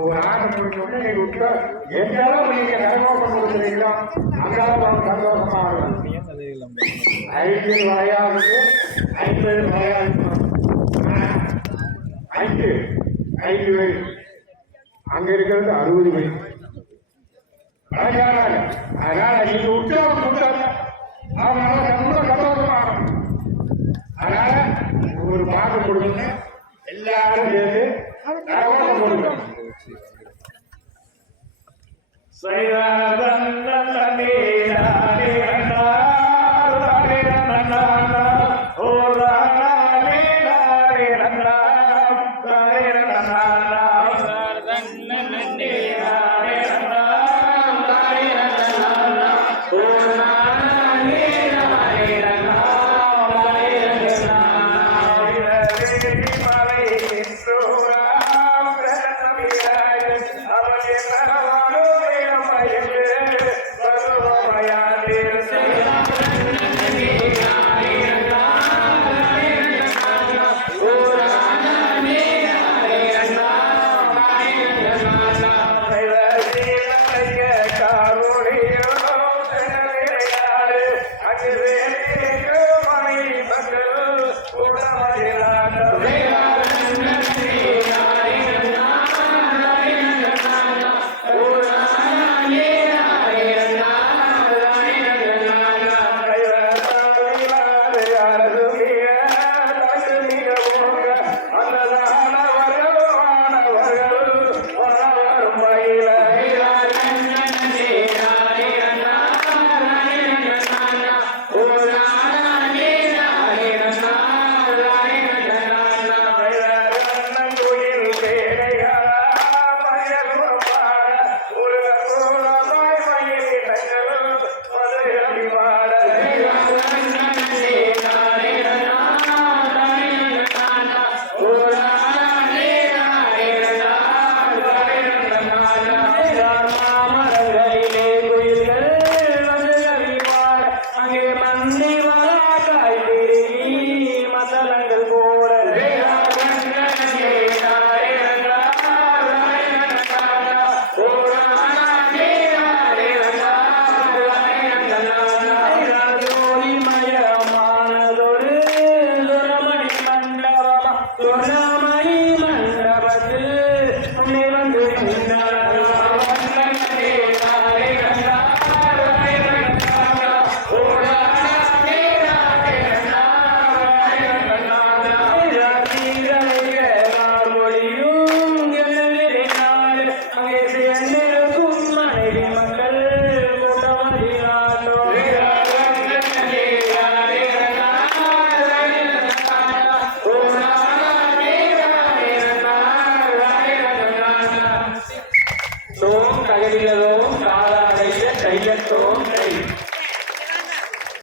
ஒரு ஆட்டம் முடிச்சோடனே நீங்க விட்டு எந்த அளவு நீங்க கரகோஷம் கொடுக்குறீங்களோ அந்த அளவு சந்தோஷமா ஆகலாம். 5 வரையாவது 50 வரையாது 5 வயசு அங்க இருக்கிறது 60 வயசு. அதனால நீங்க உற்சாகம் கொடுத்தாங்க அவனால ரொம்ப சந்தோஷமா ஆகணும். அதனால ஒரு பாட்டு கொடுங்க, எல்லாரும் சேர்ந்து கரகோஷம் கொடுங்க. தோம் தகவிலதோம் காலாடைய கையத்தோம்